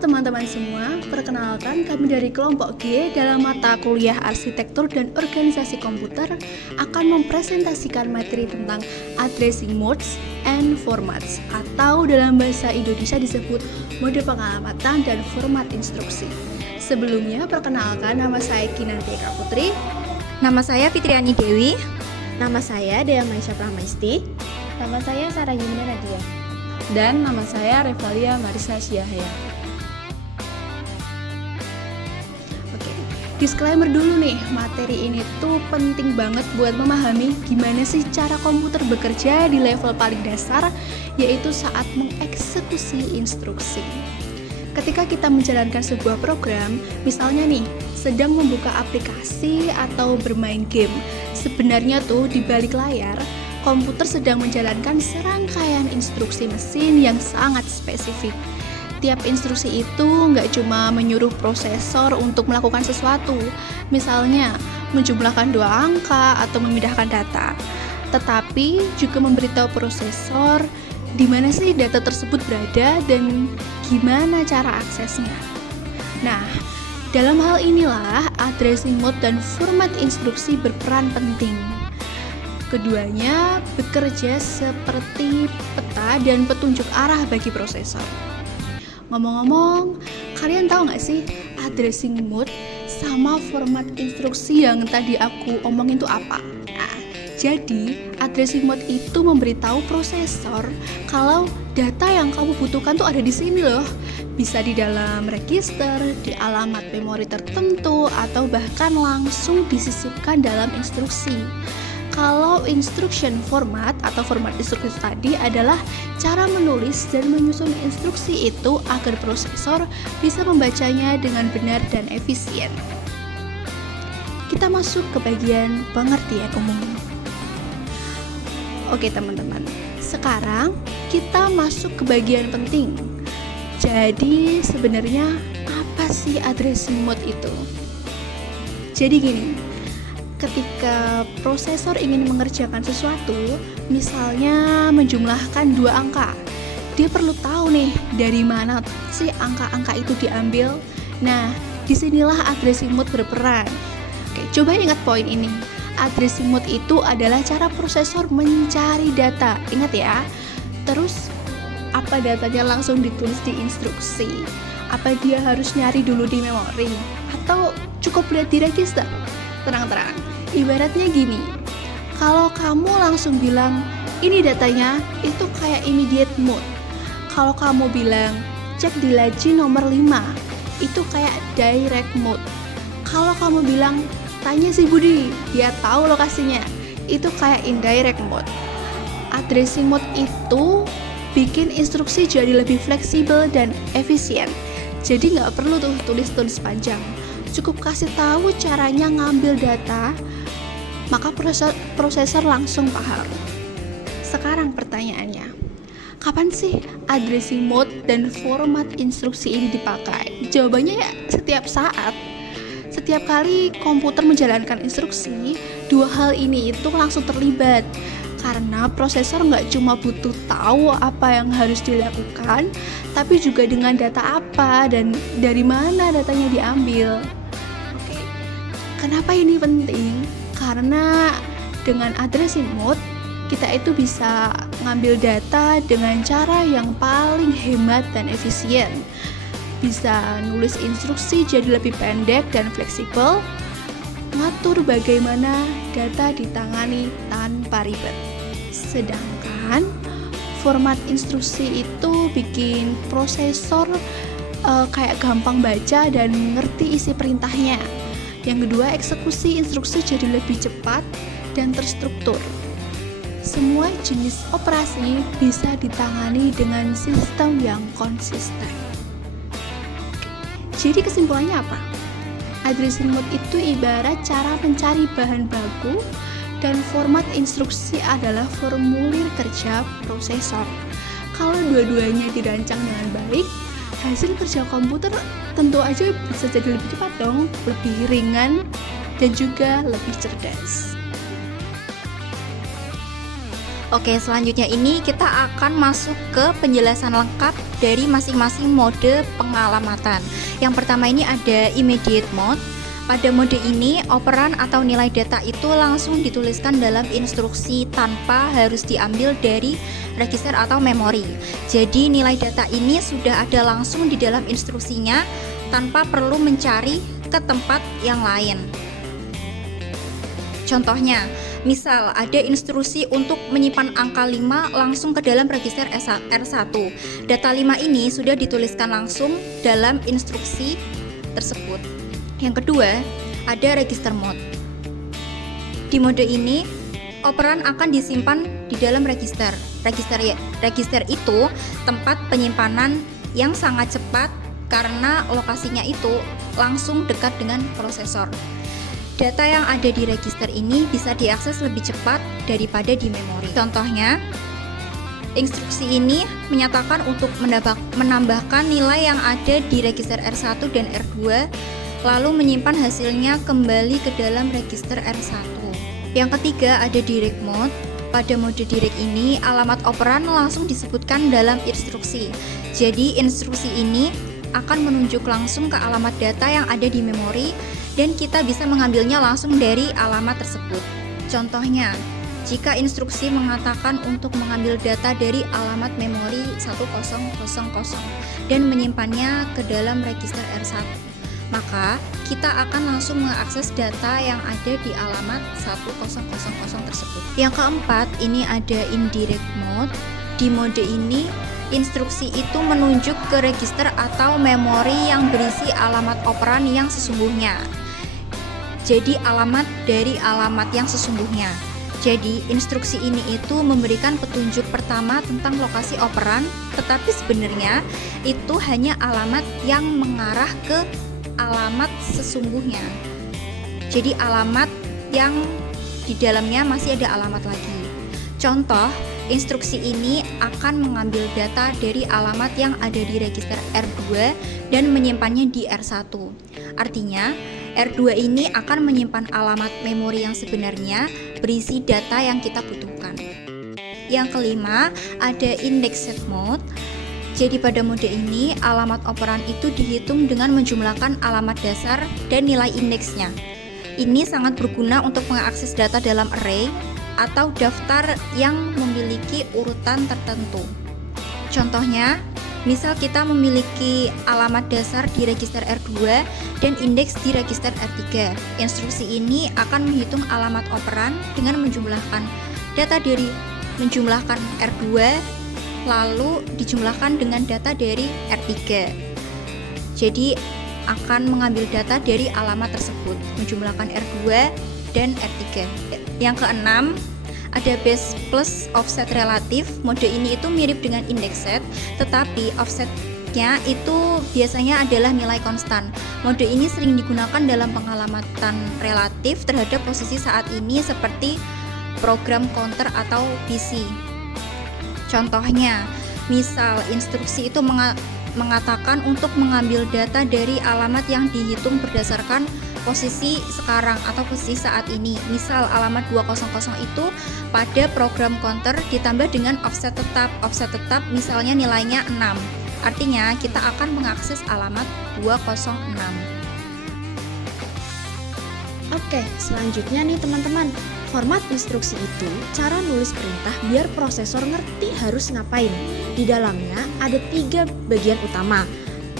teman-teman semua, perkenalkan kami dari kelompok G dalam mata kuliah Arsitektur dan Organisasi Komputer akan mempresentasikan materi tentang Addressing Modes and Formats atau dalam bahasa Indonesia disebut mode pengamatan dan format instruksi. Sebelumnya, perkenalkan nama saya Kinanti Eka Putri. Nama saya Fitriani Dewi. Nama saya Dea Maisha Pramaisti. Nama saya Sarah Yumina Nadia. Dan nama saya Revalia Marisa Syahya. Disclaimer dulu nih, materi ini tuh penting banget buat memahami gimana sih cara komputer bekerja di level paling dasar, yaitu saat mengeksekusi instruksi. Ketika kita menjalankan sebuah program, misalnya nih, sedang membuka aplikasi atau bermain game, sebenarnya tuh di balik layar, komputer sedang menjalankan serangkaian instruksi mesin yang sangat spesifik. Tiap instruksi itu nggak cuma menyuruh prosesor untuk melakukan sesuatu, misalnya menjumlahkan 2 angka atau memindahkan data, tetapi juga memberitahu prosesor di mana sih data tersebut berada dan gimana cara aksesnya. Nah, dalam hal inilah addressing mode dan format instruksi berperan penting. Keduanya bekerja seperti peta dan petunjuk arah bagi prosesor. Ngomong-ngomong, kalian tahu nggak sih addressing mode sama format instruksi yang tadi aku omongin itu apa? Nah, jadi addressing mode itu memberitahu prosesor kalau data yang kamu butuhkan tuh ada di sini loh. Bisa di dalam register, di alamat memori tertentu, atau bahkan langsung disisipkan dalam instruksi. Kalau instruction format atau format instruksi tadi adalah cara menulis dan menyusun instruksi itu agar prosesor bisa membacanya dengan benar dan efisien. Kita masuk ke bagian pengertian umum. Oke teman-teman, sekarang kita masuk ke bagian penting. Jadi sebenarnya apa sih addressing mode itu? Jadi gini, ketika prosesor ingin mengerjakan sesuatu, misalnya menjumlahkan 2 angka, dia perlu tahu nih dari mana sih angka-angka itu diambil. Nah, disinilah addressing mode berperan. Oke, coba ingat poin ini. Addressing mode itu adalah cara prosesor mencari data. Ingat ya. Terus, apa datanya langsung ditulis di instruksi? Apa dia harus nyari dulu di memori? Atau cukup lihat di register? Tenang-tenang, ibaratnya gini, kalau kamu langsung bilang ini datanya, itu kayak immediate mode. Kalau kamu bilang cek di laci nomor 5, itu kayak direct mode. Kalau kamu bilang tanya si Budi, dia tahu lokasinya, itu kayak indirect mode. Addressing mode itu bikin instruksi jadi lebih fleksibel dan efisien. Jadi nggak perlu tuh tulis-tulis panjang. Cukup kasih tahu caranya ngambil data, maka prosesor langsung paham. Sekarang pertanyaannya, kapan sih addressing mode dan format instruksi ini dipakai? Jawabannya ya setiap saat. Setiap kali komputer menjalankan instruksi, 2 hal ini itu langsung terlibat. Karena prosesor nggak cuma butuh tahu apa yang harus dilakukan, tapi juga dengan data apa dan dari mana datanya diambil. Kenapa ini penting? Karena dengan addressing mode, kita itu bisa ngambil data dengan cara yang paling hemat dan efisien. Bisa nulis instruksi jadi lebih pendek dan fleksibel, ngatur bagaimana data ditangani tanpa ribet. Sedangkan format instruksi itu bikin prosesor kayak gampang baca dan ngerti isi perintahnya. Yang kedua, eksekusi instruksi jadi lebih cepat dan terstruktur. Semua jenis operasi bisa ditangani dengan sistem yang konsisten. Jadi kesimpulannya apa? Addressing mode itu ibarat cara mencari bahan baku dan format instruksi adalah formulir kerja prosesor. Kalau dua-duanya dirancang dengan baik, hasil kerja komputer tentu aja bisa jadi lebih cepat dong, lebih ringan, dan juga lebih cerdas. Oke, selanjutnya ini kita akan masuk ke penjelasan lengkap dari masing-masing mode pengalamatan. Yang pertama ini ada immediate mode. Pada mode ini, operan atau nilai data itu langsung dituliskan dalam instruksi tanpa harus diambil dari register atau memori. Jadi nilai data ini sudah ada langsung di dalam instruksinya tanpa perlu mencari ke tempat yang lain. Contohnya, misal ada instruksi untuk menyimpan angka 5 langsung ke dalam register R1. Data 5 ini sudah dituliskan langsung dalam instruksi tersebut. Yang kedua, ada register mode. Di mode ini, operan akan disimpan di dalam register. Register itu tempat penyimpanan yang sangat cepat karena lokasinya itu langsung dekat dengan prosesor. Data yang ada di register ini bisa diakses lebih cepat daripada di memori. Contohnya, instruksi ini menyatakan untuk menambahkan nilai yang ada di register R1 dan R2, lalu menyimpan hasilnya kembali ke dalam register R1. Yang ketiga ada direct mode. Pada mode direct ini, alamat operan langsung disebutkan dalam instruksi. Jadi instruksi ini akan menunjuk langsung ke alamat data yang ada di memori dan kita bisa mengambilnya langsung dari alamat tersebut. Contohnya, jika instruksi mengatakan untuk mengambil data dari alamat memori 1000 dan menyimpannya ke dalam register R1, maka kita akan langsung mengakses data yang ada di alamat 1000 tersebut. Yang keempat, ini ada indirect mode. Di mode ini, instruksi itu menunjuk ke register atau memori yang berisi alamat operan yang sesungguhnya. Jadi alamat dari alamat yang sesungguhnya. Jadi instruksi ini itu memberikan petunjuk pertama tentang lokasi operan, tetapi sebenarnya itu hanya alamat yang mengarah ke alamat sesungguhnya. Jadi alamat yang di dalamnya masih ada alamat lagi. Contoh, instruksi ini akan mengambil data dari alamat yang ada di register R2 dan menyimpannya di R1. Artinya, R2 ini akan menyimpan alamat memori yang sebenarnya berisi data yang kita butuhkan. Yang kelima, ada indexed mode. Jadi pada mode ini, alamat operan itu dihitung dengan menjumlahkan alamat dasar dan nilai indeksnya. Ini sangat berguna untuk mengakses data dalam array atau daftar yang memiliki urutan tertentu. Contohnya, misal kita memiliki alamat dasar di register R2 dan indeks di register R3. Instruksi ini akan menghitung alamat operan dengan menjumlahkan data dari menjumlahkan R2 lalu dijumlahkan dengan data dari R3. Jadi akan mengambil data dari alamat tersebut, menjumlahkan R2 dan R3. Yang keenam, ada base plus offset relatif. Mode ini itu mirip dengan indexed, tetapi offsetnya itu biasanya adalah nilai konstan. Mode ini sering digunakan dalam pengalamatan relatif terhadap posisi saat ini seperti program counter atau PC. Contohnya, misal instruksi itu mengatakan untuk mengambil data dari alamat yang dihitung berdasarkan posisi sekarang atau posisi saat ini. Misal alamat 200 itu pada program counter ditambah dengan offset tetap. Offset tetap misalnya nilainya 6. Artinya kita akan mengakses alamat 206. Oke, selanjutnya nih teman-teman. Format instruksi itu cara nulis perintah biar prosesor ngerti harus ngapain. Di dalamnya ada 3 bagian utama.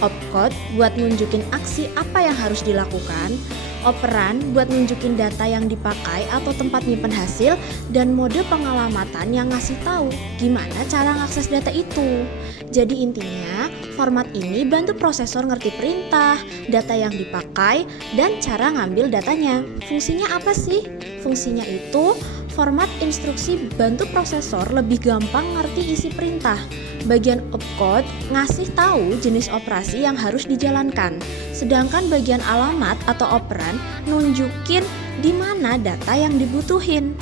Opcode buat nunjukin aksi apa yang harus dilakukan, operan buat nunjukin data yang dipakai atau tempat nyimpen hasil, dan mode pengalamatan yang ngasih tahu gimana cara ngakses data itu. Jadi intinya, format ini bantu prosesor ngerti perintah, data yang dipakai, dan cara ngambil datanya. Fungsinya apa sih? Fungsinya itu, format instruksi bantu prosesor lebih gampang ngerti isi perintah. Bagian opcode ngasih tahu jenis operasi yang harus dijalankan. Sedangkan bagian alamat atau operan nunjukin di mana data yang dibutuhin.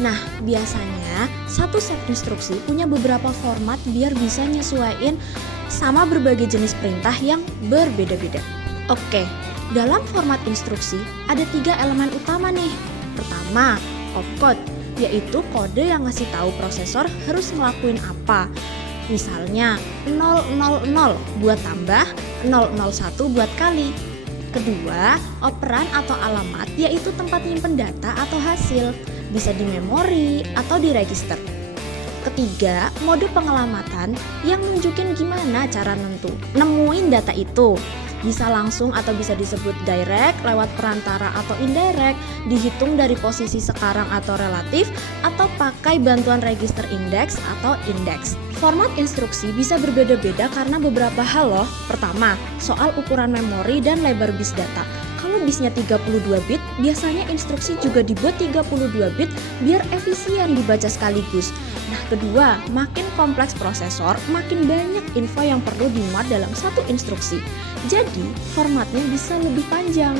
Nah, biasanya satu set instruksi punya beberapa format biar bisa nyesuaiin sama berbagai jenis perintah yang berbeda-beda. Oke, dalam format instruksi ada 3 elemen utama nih. Pertama, opcode. yaitu kode yang ngasih tahu prosesor harus ngelakuin apa. Misalnya 000 buat tambah, 001 buat kali. Kedua, operan atau alamat yaitu tempat nyimpen data atau hasil, bisa di memori atau di register. Ketiga, mode pengelamatan yang nunjukin gimana cara nemuin data itu. Bisa langsung atau bisa disebut direct, lewat perantara atau indirect, dihitung dari posisi sekarang atau relatif, atau pakai bantuan register index atau index. Format instruksi bisa berbeda-beda karena beberapa hal loh. Pertama, soal ukuran memori dan lebar bus data. Kalau bisnya 32 bit, biasanya instruksi juga dibuat 32 bit biar efisien dibaca sekaligus. Nah, kedua, makin kompleks prosesor, makin banyak info yang perlu dimuat dalam satu instruksi. Jadi, formatnya bisa lebih panjang.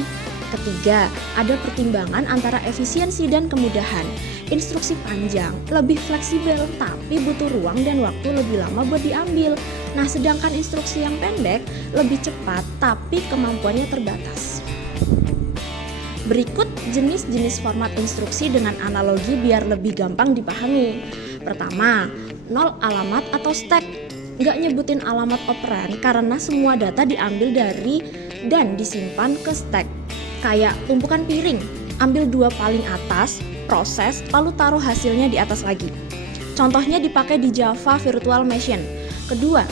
Ketiga, ada pertimbangan antara efisiensi dan kemudahan. Instruksi panjang lebih fleksibel, tapi butuh ruang dan waktu lebih lama buat diambil. Nah, sedangkan instruksi yang pendek lebih cepat, tapi kemampuannya terbatas. Berikut jenis-jenis format instruksi dengan analogi biar lebih gampang dipahami. Pertama, 0 alamat atau stack. Nggak nyebutin alamat operan karena semua data diambil dari dan disimpan ke stack. Kayak tumpukan piring, ambil 2 paling atas, proses, lalu taruh hasilnya di atas lagi. Contohnya dipakai di Java Virtual Machine. Kedua,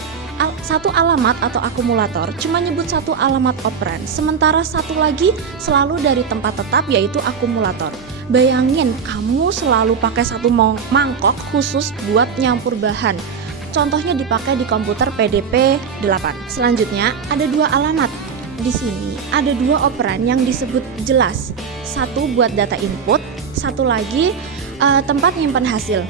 satu alamat atau akumulator cuma nyebut satu alamat operan, sementara satu lagi selalu dari tempat tetap yaitu akumulator. Bayangin kamu selalu pakai satu mangkok khusus buat nyampur bahan. Contohnya dipakai di komputer PDP-8. Selanjutnya ada 2 alamat. Di sini ada 2 operan yang disebut jelas. Satu buat data input, satu lagi tempat nyimpan hasil.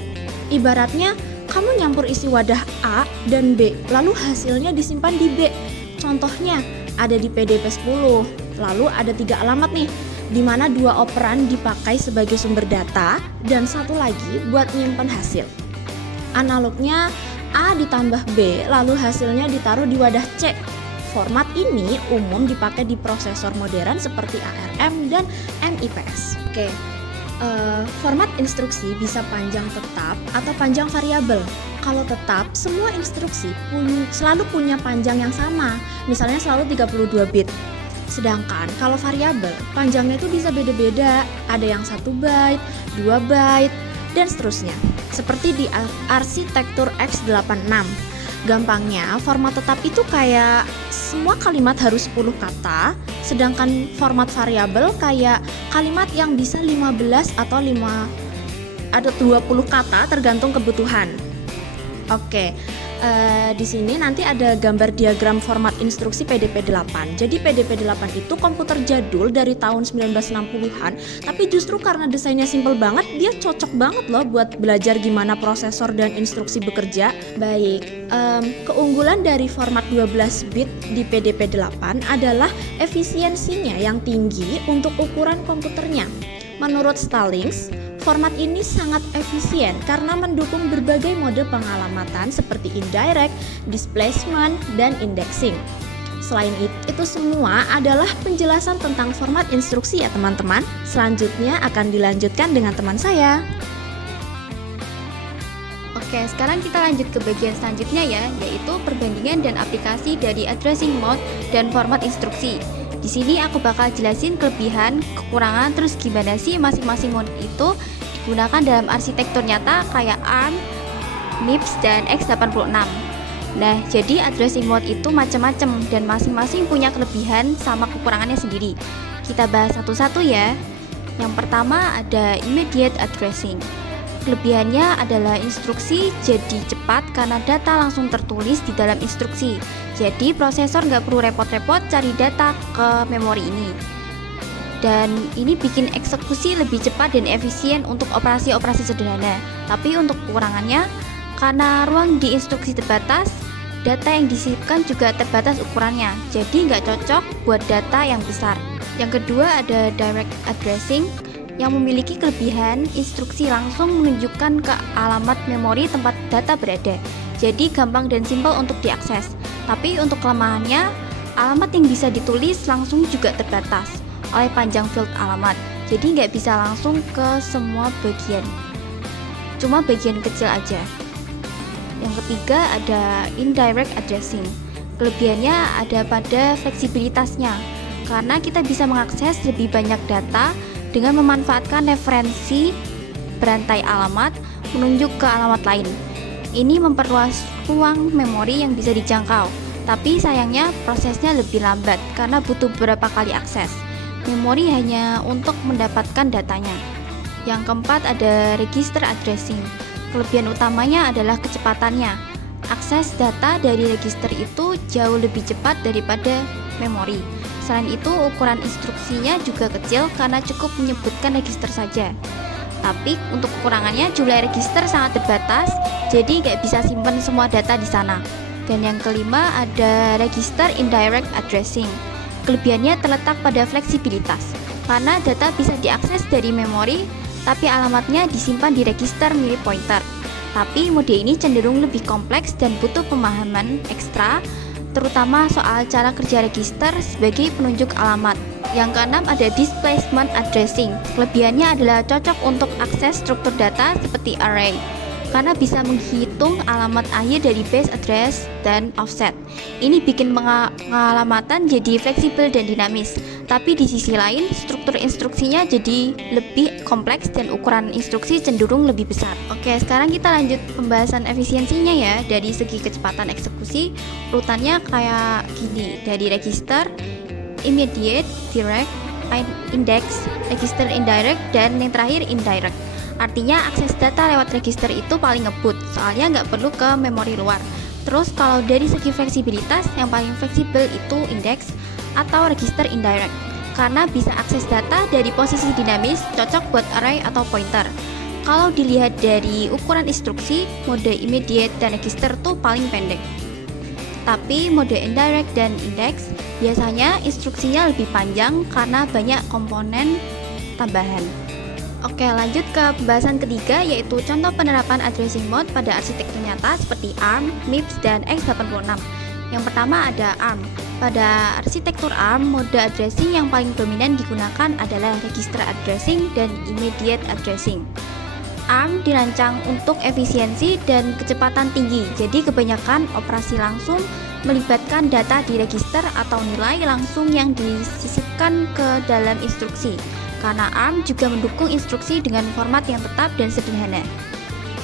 Ibaratnya kamu nyampur isi wadah A dan B, lalu hasilnya disimpan di B. Contohnya ada di PDP-10. Lalu ada 3 alamat nih, di mana 2 operan dipakai sebagai sumber data dan satu lagi buat nyimpan hasil. Analognya A ditambah B, lalu hasilnya ditaruh di wadah C. Format ini umum dipakai di prosesor modern seperti ARM dan MIPS. Oke. Format instruksi bisa panjang tetap atau panjang variabel. Kalau tetap, semua instruksi selalu punya panjang yang sama, misalnya selalu 32 bit. Sedangkan kalau variabel, panjangnya itu bisa beda-beda, ada yang 1 byte, 2 byte, dan seterusnya. Seperti di arsitektur x86. Gampangnya, format tetap itu kayak semua kalimat harus 10 kata, sedangkan format variabel kayak kalimat yang bisa 15 atau 20 kata tergantung kebutuhan. Oke, di sini nanti ada gambar diagram format instruksi PDP-8. Jadi PDP-8 itu komputer jadul dari tahun 1960-an, tapi justru karena desainnya simple banget, dia cocok banget loh buat belajar gimana prosesor dan instruksi bekerja. Baik, keunggulan dari format 12 bit di PDP-8 adalah efisiensinya yang tinggi untuk ukuran komputernya. Menurut Stallings, format ini sangat efisien karena mendukung berbagai mode pengalamatan seperti indirect, displacement, dan indexing. Selain itu semua adalah penjelasan tentang format instruksi ya teman-teman. Selanjutnya akan dilanjutkan dengan teman saya. Oke, sekarang kita lanjut ke bagian selanjutnya ya, yaitu perbandingan dan aplikasi dari addressing mode dan format instruksi. Di sini aku bakal jelasin kelebihan, kekurangan, terus gimana sih masing-masing mode itu digunakan dalam arsitektur nyata kayak ARM, MIPS, dan x86. Nah, jadi addressing mode itu macam-macam dan masing-masing punya kelebihan sama kekurangannya sendiri. Kita bahas satu-satu ya. Yang pertama ada immediate addressing. Kelebihannya adalah instruksi jadi cepat karena data langsung tertulis di dalam instruksi. Jadi prosesor nggak perlu repot-repot cari data ke memori ini. Dan ini bikin eksekusi lebih cepat dan efisien untuk operasi-operasi sederhana. Tapi untuk kekurangannya, karena ruang di instruksi terbatas, data yang disimpan juga terbatas ukurannya. Jadi nggak cocok buat data yang besar. Yang kedua ada direct addressing, yang memiliki kelebihan instruksi langsung menunjukkan ke alamat memori tempat data berada. Jadi gampang dan simpel untuk diakses. Tapi untuk kelemahannya, alamat yang bisa ditulis langsung juga terbatas oleh panjang field alamat. Jadi nggak bisa langsung ke semua bagian. cuma bagian kecil aja. Yang ketiga ada indirect addressing. Kelebihannya ada pada fleksibilitasnya, karena kita bisa mengakses lebih banyak data dengan memanfaatkan referensi berantai alamat menunjuk ke alamat lain. Ini memperluas ruang memori yang bisa dijangkau, tapi sayangnya prosesnya lebih lambat karena butuh beberapa kali akses. Memori hanya untuk mendapatkan datanya. Yang keempat ada register addressing. Kelebihan utamanya adalah kecepatannya. Akses data dari register itu jauh lebih cepat daripada memori. Selain itu, ukuran instruksinya juga kecil karena cukup menyebutkan register saja. Tapi untuk kekurangannya, jumlah register sangat terbatas, jadi nggak bisa simpan semua data di sana. Dan yang kelima ada register indirect addressing. Kelebihannya terletak pada fleksibilitas, karena data bisa diakses dari memori, tapi alamatnya disimpan di register mirip pointer. Tapi mode ini cenderung lebih kompleks dan butuh pemahaman ekstra, terutama soal cara kerja register sebagai penunjuk alamat. Yang keenam ada displacement addressing. Kelebihannya adalah cocok untuk akses struktur data seperti array, karena bisa menghitung alamat akhir dari base address dan offset. Ini bikin pengalamatan jadi fleksibel dan dinamis. Tapi di sisi lain, struktur instruksinya jadi lebih kompleks dan ukuran instruksi cenderung lebih besar. Oke, sekarang kita lanjut pembahasan efisiensinya ya. Dari segi kecepatan eksekusi, urutannya kayak gini. Dari register, immediate, direct, index, register indirect, dan yang terakhir indirect. Artinya akses data lewat register itu paling ngebut, soalnya nggak perlu ke memori luar. Terus kalau dari segi fleksibilitas, yang paling fleksibel itu index atau register indirect, karena bisa akses data dari posisi dinamis, cocok buat array atau pointer. Kalau dilihat dari ukuran instruksi, mode immediate dan register tuh paling pendek. Tapi mode indirect dan index biasanya instruksinya lebih panjang karena banyak komponen tambahan. Oke, lanjut ke pembahasan ketiga, yaitu contoh penerapan addressing mode pada arsitektur nyata seperti ARM, MIPS, dan x86. Yang pertama ada ARM. Pada arsitektur ARM, mode addressing yang paling dominan digunakan adalah register addressing dan immediate addressing. ARM dirancang untuk efisiensi dan kecepatan tinggi, jadi kebanyakan operasi langsung melibatkan data di register atau nilai langsung yang disisipkan ke dalam instruksi. Karena ARM juga mendukung instruksi dengan format yang tetap dan sederhana.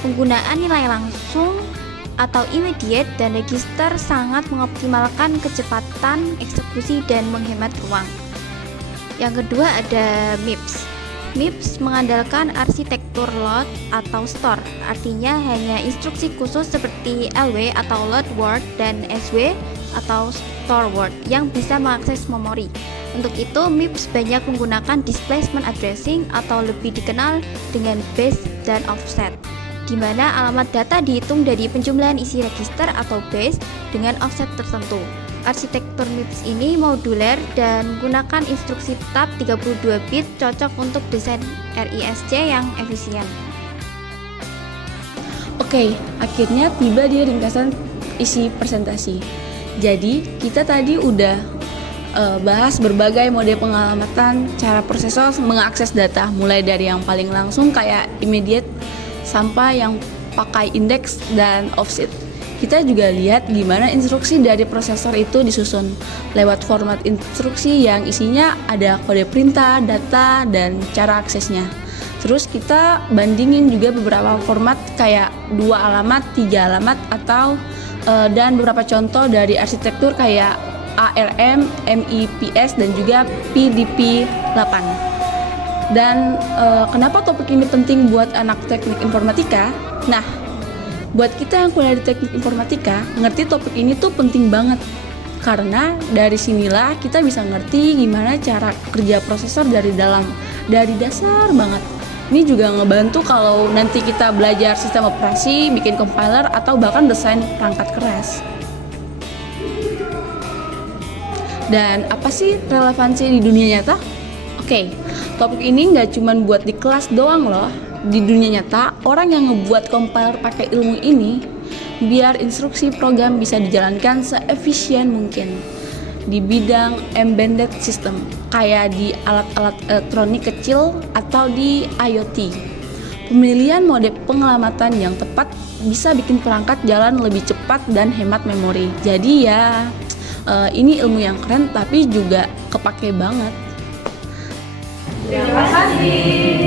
Penggunaan nilai langsung atau immediate dan register sangat mengoptimalkan kecepatan eksekusi dan menghemat ruang. Yang kedua ada MIPS. MIPS mengandalkan arsitektur load atau store, artinya hanya instruksi khusus seperti LW atau load word dan SW atau store word yang bisa mengakses memori. Untuk itu, MIPS banyak menggunakan displacement addressing atau lebih dikenal dengan base dan offset, di mana alamat data dihitung dari penjumlahan isi register atau base dengan offset tertentu. Arsitektur MIPS ini modular dan menggunakan instruksi tetap 32 bit, cocok untuk desain RISC yang efisien. Oke, akhirnya tiba di ringkasan isi presentasi. Jadi, kita tadi udah bahas berbagai mode pengalamatan, cara prosesor mengakses data, mulai dari yang paling langsung kayak immediate sampai yang pakai index dan offset. Kita juga lihat gimana instruksi dari prosesor itu disusun lewat format instruksi yang isinya ada kode perintah, data, dan cara aksesnya. Terus kita bandingin juga beberapa format kayak 2 alamat, 3 alamat, atau dan beberapa contoh dari arsitektur kayak ARM, MIPS, dan juga PDP-8. Dan kenapa topik ini penting buat anak teknik informatika? Nah, buat kita yang kuliah di teknik informatika, ngerti topik ini tuh penting banget. Karena dari sinilah kita bisa ngerti gimana cara kerja prosesor dari dalam, dari dasar banget. Ini juga ngebantu kalau nanti kita belajar sistem operasi, bikin compiler, atau bahkan desain perangkat keras. Dan apa sih relevansi di dunia nyata? Oke, topik ini nggak cuma buat di kelas doang loh. Di dunia nyata, orang yang ngebuat compiler pakai ilmu ini biar instruksi program bisa dijalankan seefisien mungkin di bidang embedded system, kayak di alat-alat elektronik kecil atau di IoT. Pemilihan mode pengelamatan yang tepat bisa bikin perangkat jalan lebih cepat dan hemat memori. Jadi ya, ini ilmu yang keren tapi juga kepake banget. Terima kasih.